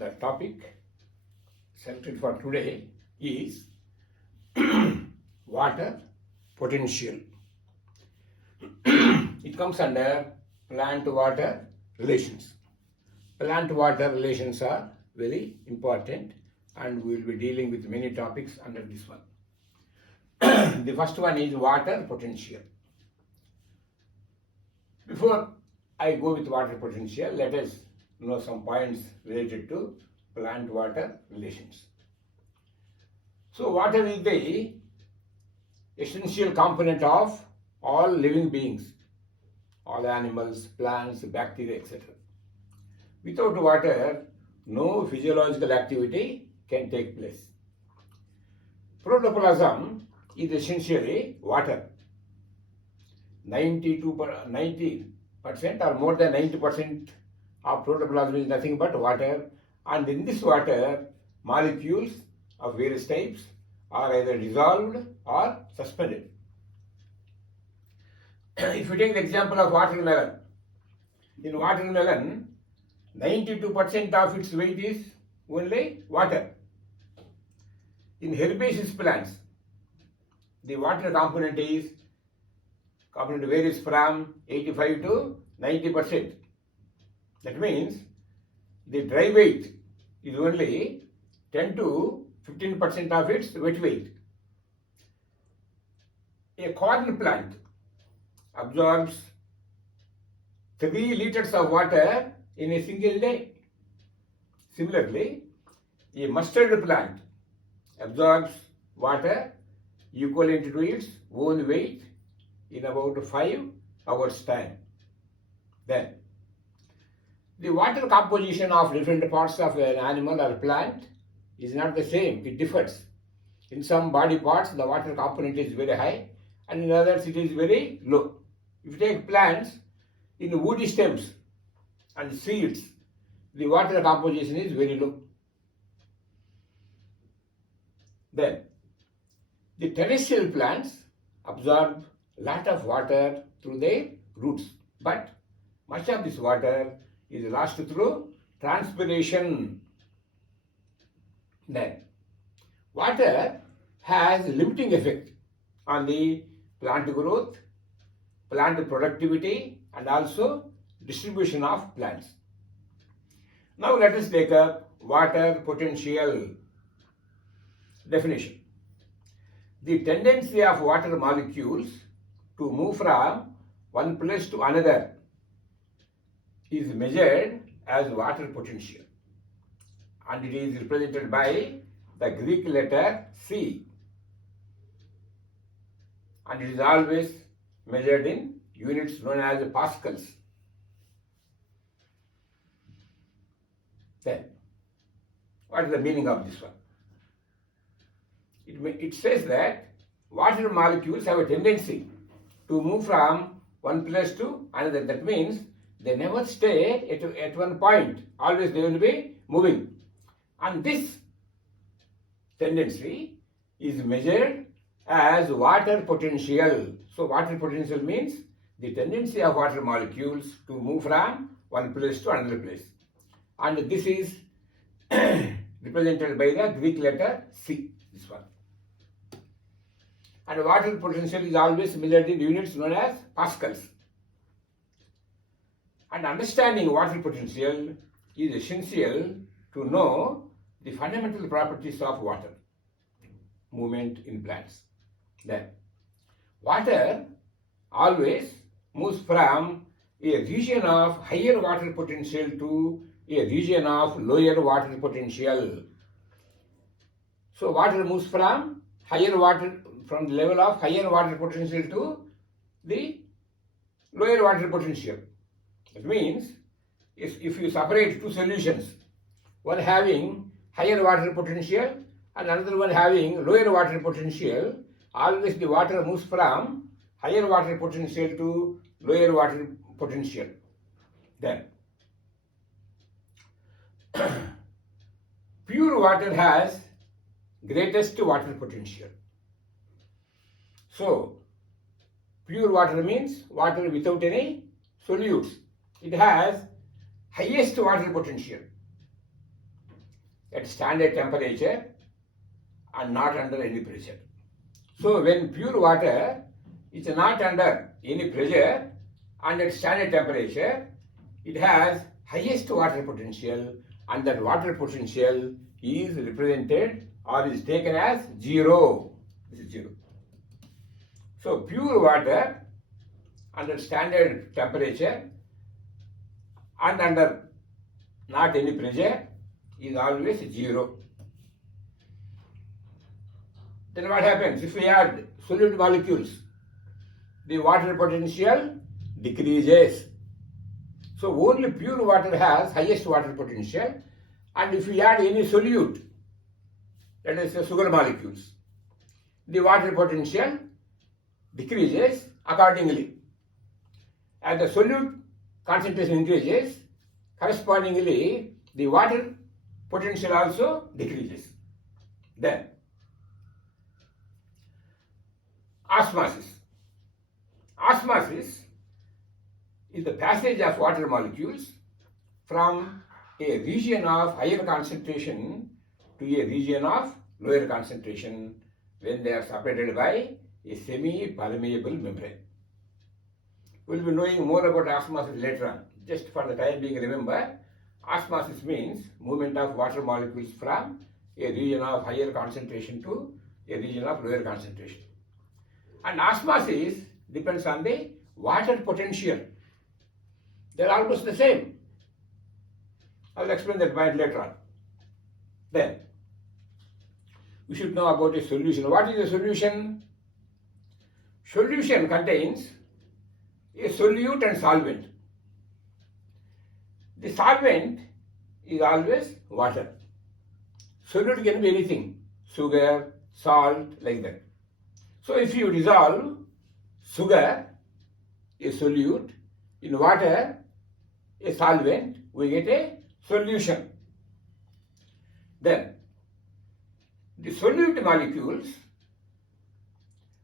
the topic selected for today is water potential. It comes under plant-water relations. Plant-water relations are very important and we will be dealing with many topics under this one. The first one is water potential. Before I go with water potential, let us know some points related to plant-water relations. So water is the essential component of all living beings, all animals, plants, bacteria, etc. Without water, no physiological activity can take place. Protoplasm is essentially water. 90% or more than 90% of protoplasm is nothing but water, and in this water, molecules of various types are either dissolved or suspended. If you take the example of watermelon, in watermelon, 92% of its weight is only water. In herbaceous plants, the water component varies from 85 to 90%. That means the dry weight is only 10 to 15% of its wet weight. A corn plant absorbs 3 liters of water in a single day. Similarly, a mustard plant absorbs water equivalent to its own weight in about 5 hours time. Then, the water composition of different parts of an animal or plant is not the same, it differs. In some body parts, the water component is very high, and in others it is very low. If you take plants, in woody stems and seeds, the water composition is very low. Then, the terrestrial plants absorb a lot of water through their roots, but much of this water is lost through transpiration. Then, water has a limiting effect on the plant growth, plant productivity, and also distribution of plants. Now let us take up water potential definition. The tendency of water molecules to move from one place to another is measured as water potential, and it is represented by the Greek letter C, and it is always measured in units known as pascals. Then, what is the meaning of this one? It says that water molecules have a tendency to move from one place to another. That means they never stay at one point. Always they will be moving. And this tendency is measured as water potential. So water potential means the tendency of water molecules to move from one place to another place. And this is represented by the Greek letter C, this one. And water potential is always measured in units known as pascals. And understanding water potential is essential to know the fundamental properties of water movement in plants. Then, water always moves from a region of higher water potential to a region of lower water potential. So water moves from the level of higher water potential to the lower water potential. It means if you separate two solutions, one having higher water potential and another one having lower water potential, always the water moves from higher water potential to lower water potential. Then, pure water has greatest water potential. So, pure water means water without any solutes. It has highest water potential. at standard temperature and not under any pressure. So when pure water is not under any pressure and at standard temperature, it has highest water potential, and that water potential is represented or is taken as 0. This is 0. So pure water under standard temperature and under not any pressure is always 0. Then what happens? If we add solute molecules, the water potential decreases. So only pure water has highest water potential, and if we add any solute, that is the sugar molecules, the water potential decreases accordingly. As the solute concentration increases, correspondingly the water potential also decreases. Then osmosis. Osmosis is the passage of water molecules from a region of higher concentration to a region of lower concentration when they are separated by a semi-permeable membrane. We will be knowing more about osmosis later on. Just for the time being, remember, osmosis means movement of water molecules from a region of higher concentration to a region of lower concentration. And osmosis depends on the water potential. They are almost the same. I will explain that point later on. Then, we should know about a solution. What is a solution? Solution contains a solute and solvent. The solvent is always water. Solute can be anything, sugar, salt, like that. So if you dissolve sugar, a solute, in water, a solvent, we get a solution. Then, the solute molecules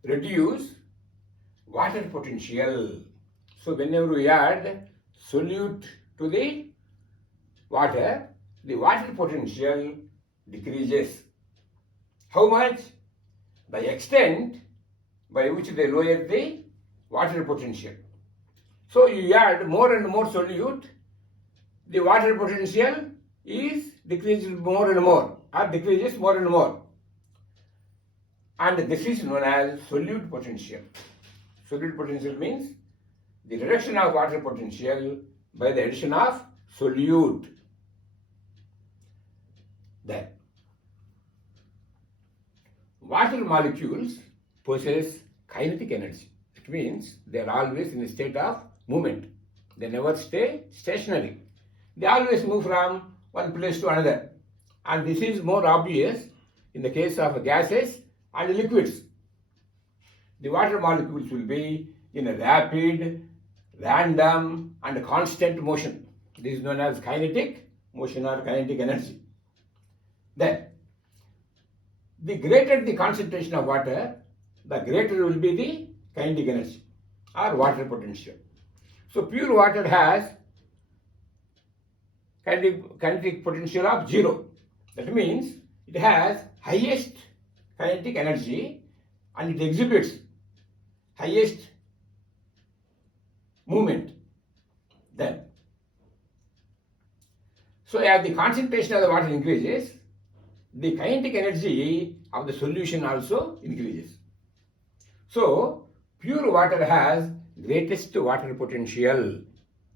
reduce water potential. So whenever we add solute to the water potential decreases. How much? The extent by which they lower the water potential. So you add more and more solute, the water potential is decreased more and more, or decreases more and more. And this is known as solute potential. Solute potential means the reduction of water potential by the addition of solute. Then, water molecules possess kinetic energy. It means they are always in a state of movement. They never stay stationary. They always move from one place to another. And this is more obvious in the case of gases and liquids. The water molecules will be in a rapid, random, and constant motion. This is known as kinetic motion or kinetic energy. Then, the greater the concentration of water, the greater will be the kinetic energy or water potential. So pure water has kinetic potential of 0. That means it has highest kinetic energy and it exhibits highest movement. Then, so as the concentration of the water increases, the kinetic energy of the solution also increases. So, pure water has greatest water potential.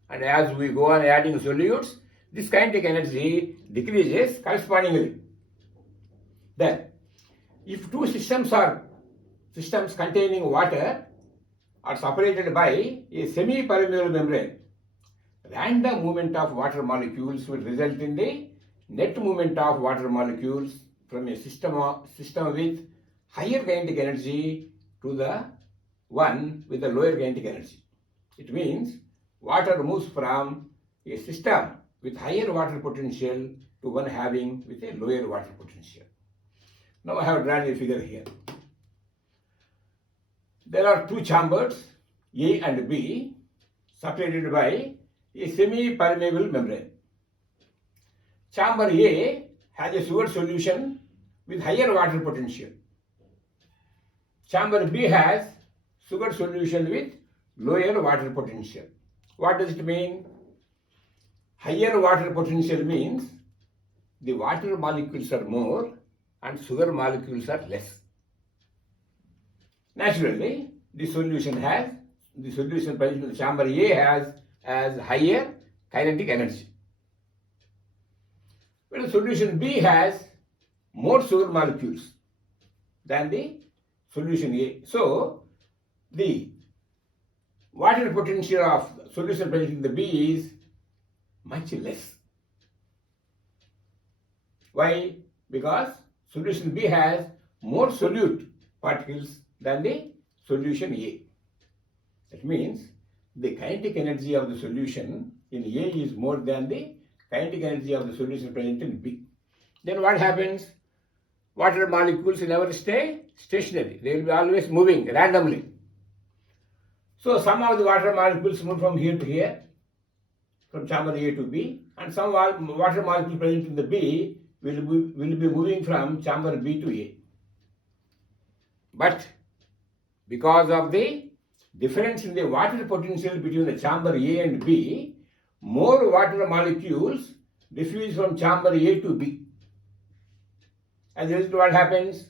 And as we go on adding solutes, this kinetic energy decreases correspondingly. Then, if two systems containing water are separated by a semi-permeable membrane, random movement of water molecules will result in the net movement of water molecules from a system with higher kinetic energy to the one with the lower kinetic energy. It means water moves from a system with higher water potential to one having with a lower water potential. Now I have drawn a figure here. There are two chambers, A and B, separated by a semi-permeable membrane. Chamber A has a sugar solution with higher water potential. Chamber B has sugar solution with lower water potential. What does it mean? Higher water potential means the water molecules are more and sugar molecules are less. Naturally, the solution present in the chamber A has higher kinetic energy. Well, the solution B has more sugar molecules than the solution A. So, the water potential of solution present in the B is much less. Why? Because solution B has more solute particles than the solution A. That means the kinetic energy of the solution in A is more than the kinetic energy of the solution present in B. Then what happens? Water molecules never stay stationary. They will be always moving randomly. So some of the water molecules move from here to here, from chamber A to B, and some water molecules present in the B will be moving from chamber B to A. But because of the difference in the water potential between the chamber A and B, more water molecules diffuse from chamber A to B. As a result, what happens?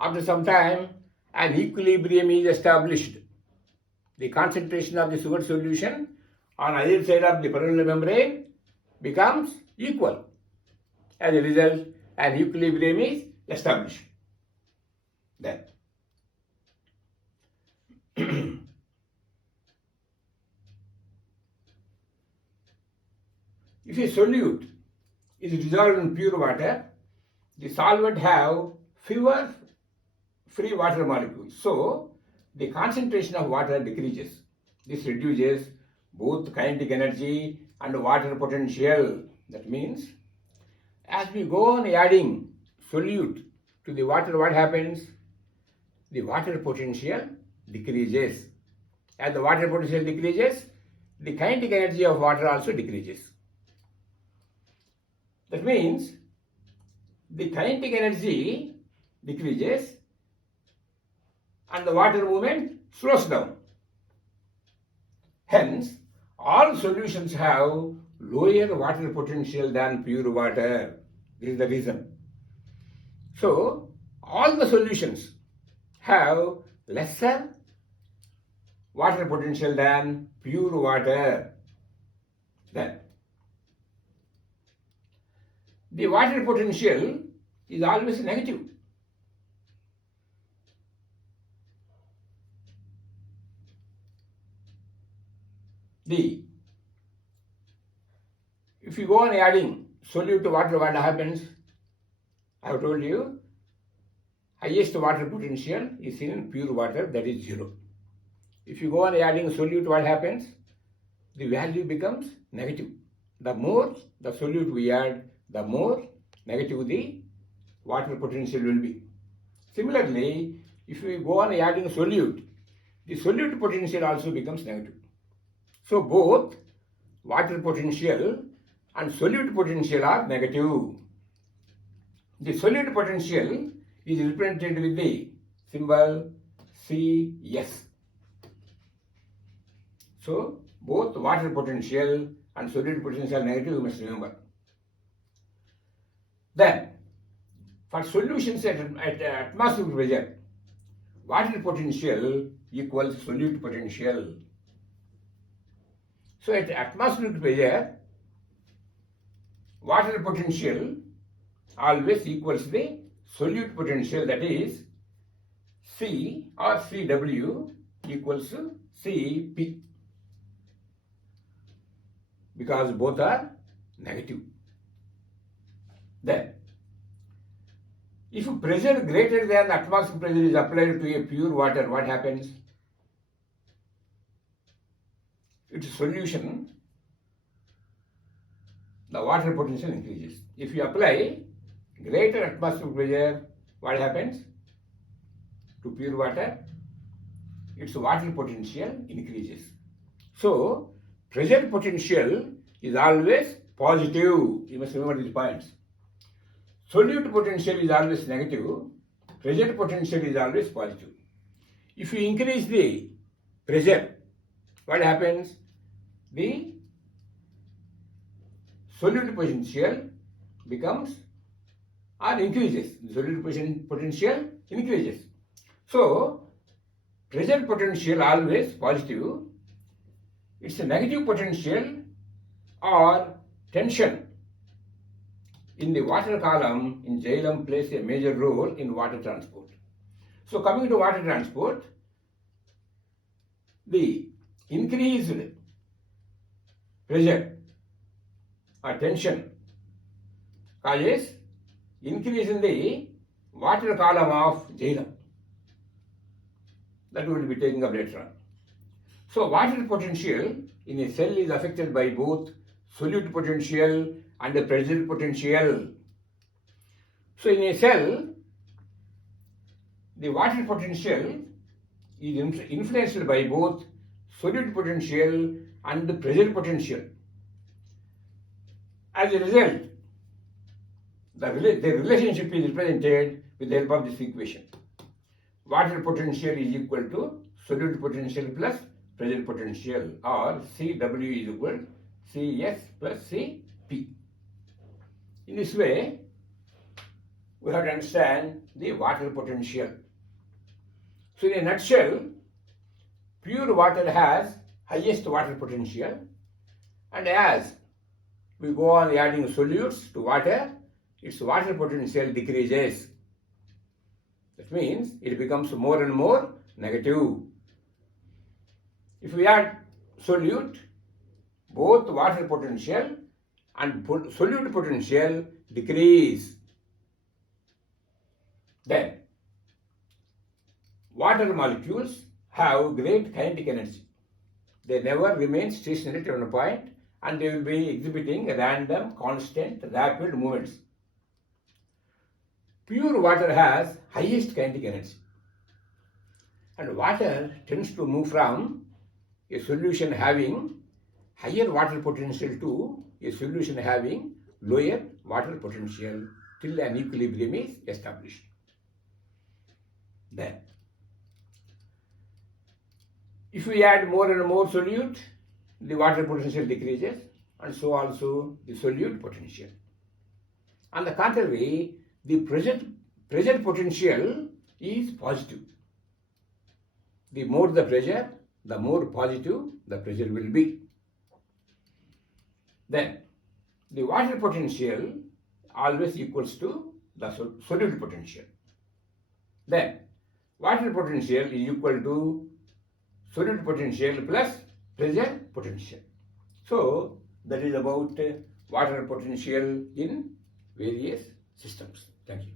After some time, an equilibrium is established. The concentration of the sugar solution on either side of the permeable membrane becomes equal. As a result, an equilibrium is established. Then, if a solute is dissolved in pure water, the solvent have fewer free water molecules. So, the concentration of water decreases. This reduces both kinetic energy and water potential. That means, as we go on adding solute to the water, what happens? The water potential decreases. As the water potential decreases, the kinetic energy of water also decreases. That means the kinetic energy decreases and the water movement slows down. Hence, all solutions have lower water potential than pure water. This is the reason. So, all the solutions have lesser water potential than pure water. Then, the water potential is always negative. If you go on adding solute to water, what happens? I have told you, highest water potential is in pure water, that is 0. If you go on adding solute, what happens? The value becomes negative. The more the solute we add, the more negative the water potential will be. Similarly, if we go on adding solute, the solute potential also becomes negative. So both water potential and solute potential are negative. The solute potential is represented with the symbol CS. So both water potential and solute potential are negative, you must remember. Then, for solutions at atmospheric pressure, water potential equals solute potential. So at atmospheric pressure, water potential always equals the solute potential, that is C or Cw equals to Cp, because both are negative. Then, if pressure greater than atmospheric pressure is applied to a pure water, what happens? Its solution, the water potential increases. If you apply greater atmospheric pressure, what happens to pure water? Its water potential increases. So, pressure potential is always positive. You must remember these points. solute potential is always negative, pressure potential is always positive. If you increase the pressure, what happens? The solute potential becomes or increases. The solute potential increases. So, pressure potential always positive. It's a negative potential or tension in the water column in xylem plays a major role in water transport. So coming to water transport, the increased pressure or tension causes increase in the water column of xylem. That we will be taking up later on. So water potential in a cell is affected by both solute potential and the pressure potential. So in a cell, the water potential is influenced by both solute potential and the pressure potential. As a result, the relationship is represented with the help of this equation. Water potential is equal to solute potential plus pressure potential, or Cw is equal to Cs plus Cp. In this way, we have to understand the water potential. So in a nutshell, pure water has highest water potential, and as we go on adding solutes to water, its water potential decreases. That means it becomes more and more negative. If we add solute, both water potential and solute potential decrease. Then, water molecules have great kinetic energy. They never remain stationary at one point, and they will be exhibiting random, constant, rapid movements. Pure water has highest kinetic energy, and water tends to move from a solution having higher water potential to a solution having lower water potential till an equilibrium is established. Then, if we add more and more solute, the water potential decreases, and so also the solute potential. On the contrary, the pressure potential is positive. The more the pressure, the more positive the pressure will be. Then, the water potential always equals to the solute potential. Then, water potential is equal to solute potential plus pressure potential. So, that is about water potential in various systems. Thank you.